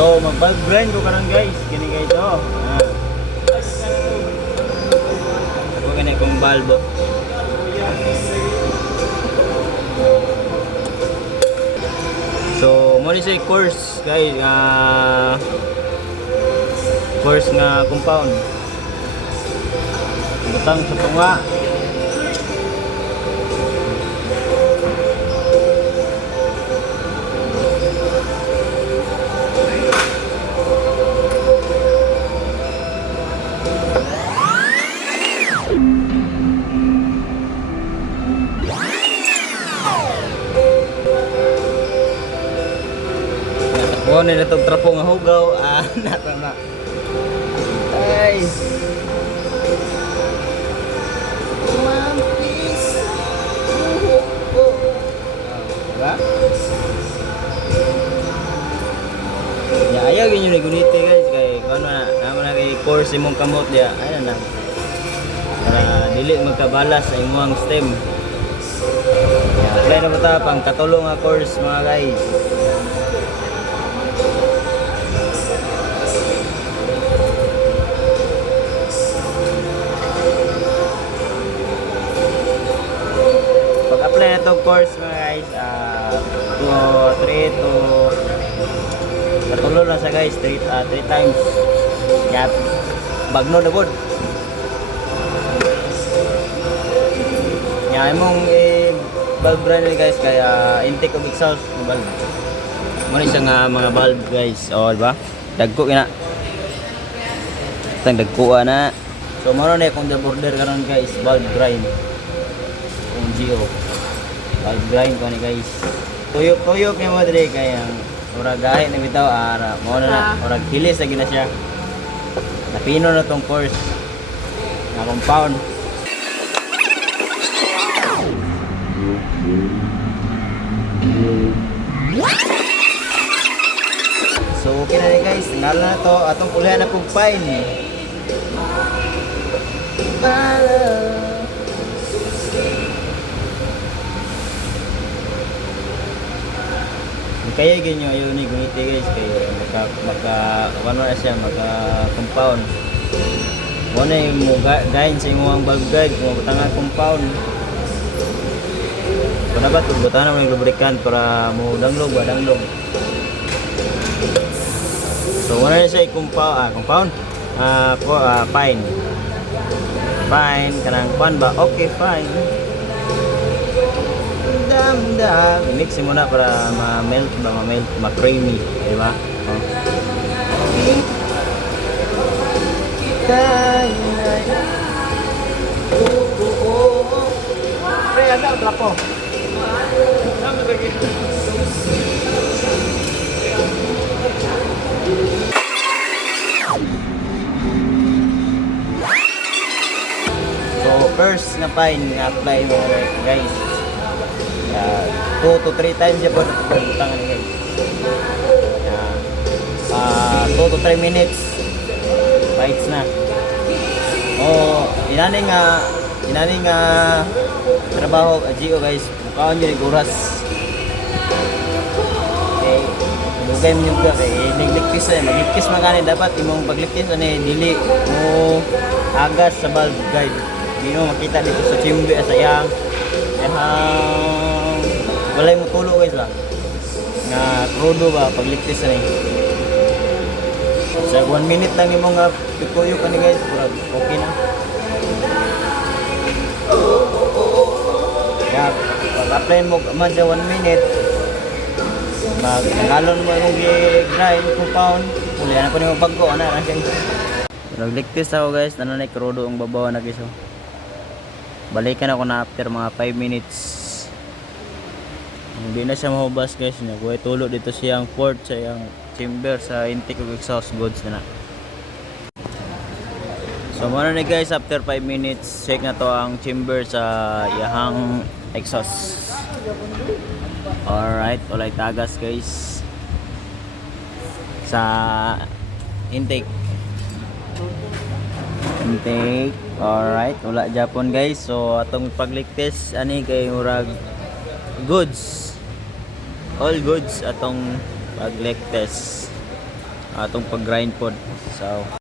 So mag-valve grind ko karon guys, kini guys oh. Ako kani kong valve. So mo ni say course guys, course nga compound. Butang sa tunga. Wow, nila itong trapo nga hugaw. Nato na. Ay. Diba? Ya, ayaw yun yung nagunite guys. Kaya kung ano na, naman na kay course imong kamot diya. Ayun na. Para dili magkabalas sa imong stem. Ya, apply na ba ta pang katulong nga course mga guys. Apply na itong course mga guys, 3 to natulo na siya guys, 3 times yan, bagno na good yan mong valve brand guys, kaya intake of exhaust na valve muna siya nga mga valve guys, o diba dagko kina itang dagkuha na, so muna na kung the border karon guys, valve grind kung GO valve grind ko ni guys, tuyok niya mo dali kaya murag gahe na bitaw, mo na murag hilis lagi na siya, napino na tong course na compound. So okay na rin guys, tingala na to, atong kulihan na kong fine kaya ganyan ayaw ni gunite guys, kaya ano na siya, compound mo na yung gain sa imong valve guide kung mabutangan compound kung na ba ito, butangan mo yung lubricant para mo danglog ba, danglog so muna na siya compound fine kanang pan ba, okay fine mix mo na para ma-melt, ma-creamy, di ba? Pre, ada trapo. So first na fine apply mo guys. 2 to 3 times ya po butangan guys. 2 to 3 minutes bites na. Inaning trabaho GO guys, mukhaon nyo yung oras. Okay, dugay mo yung nagliktis na, magliktis maganin dapat imong pagliktis dili mo agas sa valve guide. Hindi mo makita dito sa chimbe sa iyang walay mo tulo guys ba nga crudo ba pagliktis na sa 1 minute lang yung mga pikuyo ka ni guys, okay na kaya pag-apply mo man sa 1 minute mag-alon mo yung grind compound kulihan na po yung bago nagliktis ako guys, nanay crudo ang babawa na guys. Balikan ako na after mga 5 minutes. Hindi na siya mahubas guys. Nagway tulo dito siyang port sa yung chamber sa intake of exhaust goods na. So muna na guys, after 5 minutes check na to ang chamber sa yahang exhaust. Alright, walay tagas guys sa intake. Alright, wala Japon guys. So atong pagliktis ani kay murag goods, all goods atong pagliktis. atong pag-grind pod. So